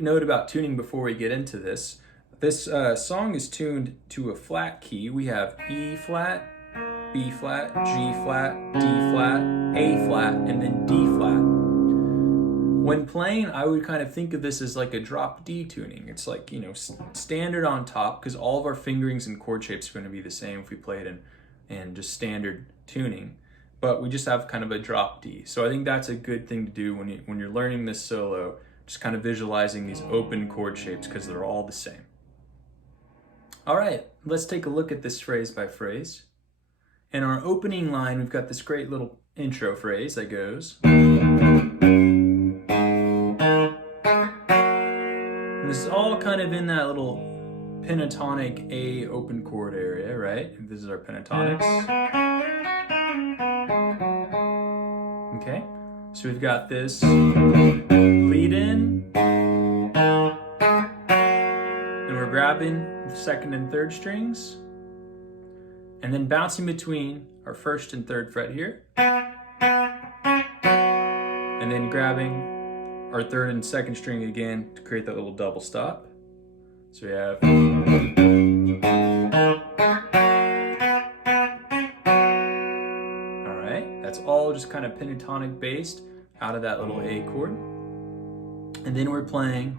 note about tuning before we get into this. This song is tuned to a flat key. We have E flat, B flat, G flat, D flat, A flat, and then D flat. When playing, I would kind of think of this as like a drop D tuning. It's like, standard on top, because all of our fingerings and chord shapes are going to be the same if we play it in just standard tuning. But we just have kind of a drop D. So I think that's a good thing to do when you're learning this solo, just kind of visualizing these open chord shapes because they're all the same. All right, let's take a look at this phrase by phrase. In our opening line, we've got this great little intro phrase that goes. And this is all kind of in that little pentatonic A open chord area, right? This is our pentatonics. Okay, so we've got this lead in, and we're grabbing the second and third strings, and then bouncing between our first and third fret here, and then grabbing our third and second string again to create that little double stop. So we have that's all just kind of pentatonic based out of that little A chord. And then we're playing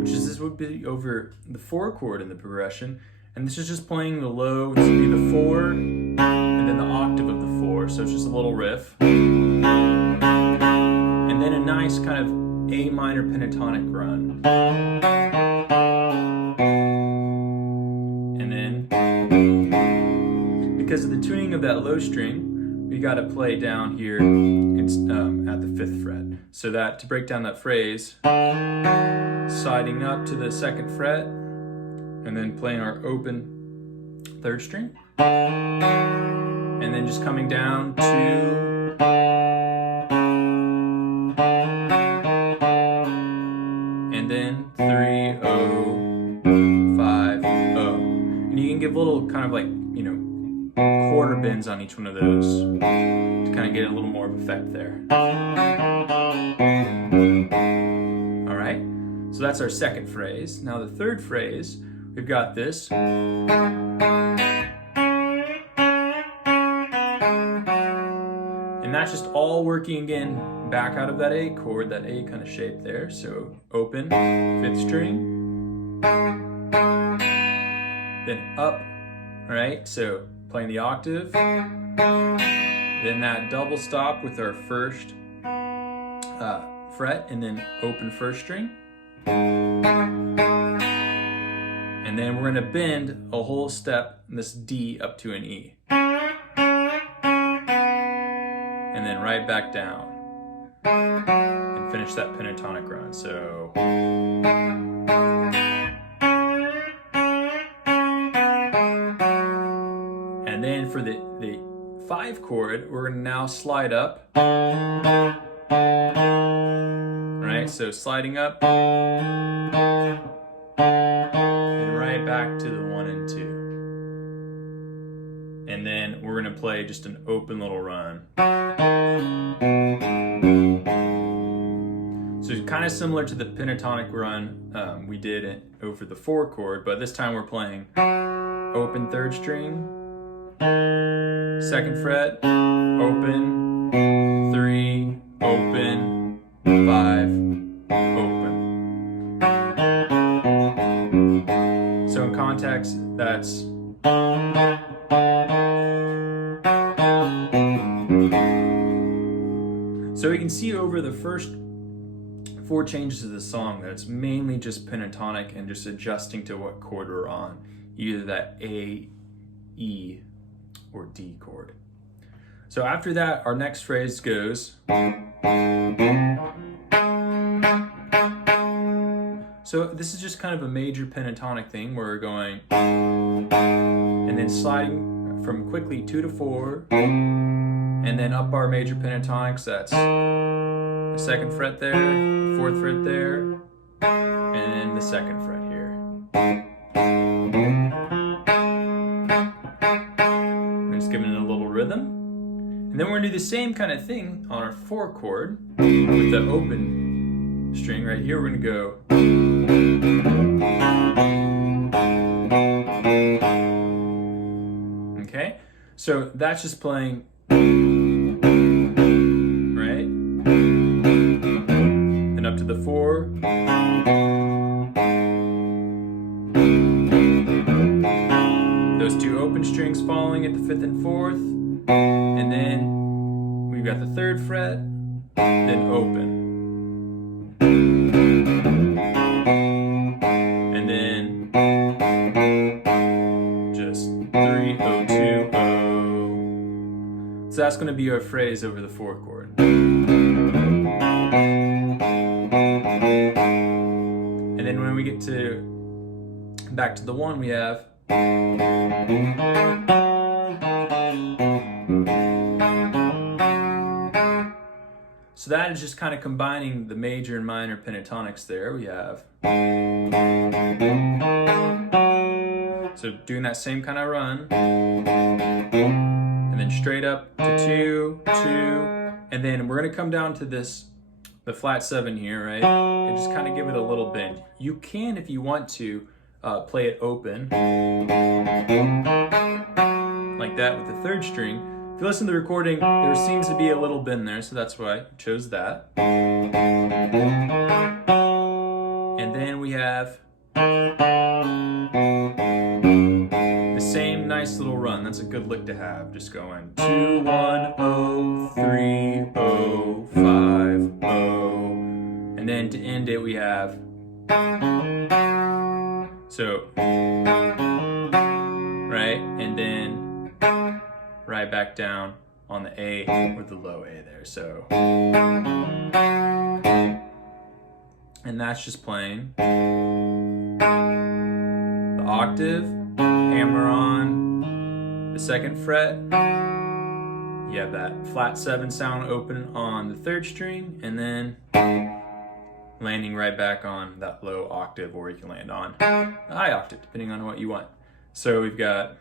this would be over the 4 chord in the progression. And this is just playing the low, which would be the 4, and then the octave of the 4. So it's just a little riff. And then a nice kind of A minor pentatonic run. Because of the tuning of that low string, we got to play down here it's, at the 5th fret. So that to break down that phrase, sliding up to the 2nd fret, and then playing our open 3rd string, and then just coming down to and then 3 0 5 0, and you can give little kind of like quarter bends on each one of those to kind of get a little more of effect there. All right, so that's our 2nd phrase. Now the 3rd phrase, we've got this. And that's just all working again back out of that A chord, that A kind of shape there. So open, 5th string, then up, all right? So playing the octave, then that double stop with our 1st fret, and then open 1st string. And then we're gonna bend a whole step, this D up to an E. And then right back down. And finish that pentatonic run, so. And then for the 5 chord, we're gonna now slide up. Right, so sliding up. And right back to the 1 and 2. And then we're gonna play just an open little run. So it's kind of similar to the pentatonic run we did over the 4 chord, but this time we're playing open 3rd string, 2nd fret, open, 3, open, 5, open. So in context, that's so we can see over the first 4 changes of the song that it's mainly just pentatonic and just adjusting to what chord we're on, either that A, E, or D chord. So after that, our next phrase goes. So this is just kind of a major pentatonic thing where we're going and then sliding from quickly 2 to 4, and then up our major pentatonics. That's the 2nd fret there, 4th fret there, and then the 2nd fret here. And just giving it a little rhythm. And then we're gonna do the same kind of thing on our 4 chord with the open string right here. We're gonna go. Okay, so that's just playing, right? And up to the 4. Those 2 open strings following at the 5th and 4th. And then we've got the 3rd fret, then open. And then just 3, 0, 2, 0. So that's going to be our phrase over the 4 chord. And then when we get to back to the 1, we have. So that is just kind of combining the major and minor pentatonics there. We have. So doing that same kind of run. And then straight up to 2, 2. And then we're going to come down to this, the flat 7 here, right? And just kind of give it a little bend. You can, if you want to, play it open. Like that with the 3rd string. If you listen to the recording, there seems to be a little bend there, so that's why I chose that. And then we have the same nice little run. That's a good lick to have. Just going 2, 1, 0, 3, 0, 5, 0. And then to end it, we have. So, right, and then right back down on the A or the low A there. So, and that's just playing the octave, hammer on the 2nd fret. You have that flat 7 sound open on the 3rd string, and then landing right back on that low octave, or you can land on the high octave, depending on what you want. So we've got.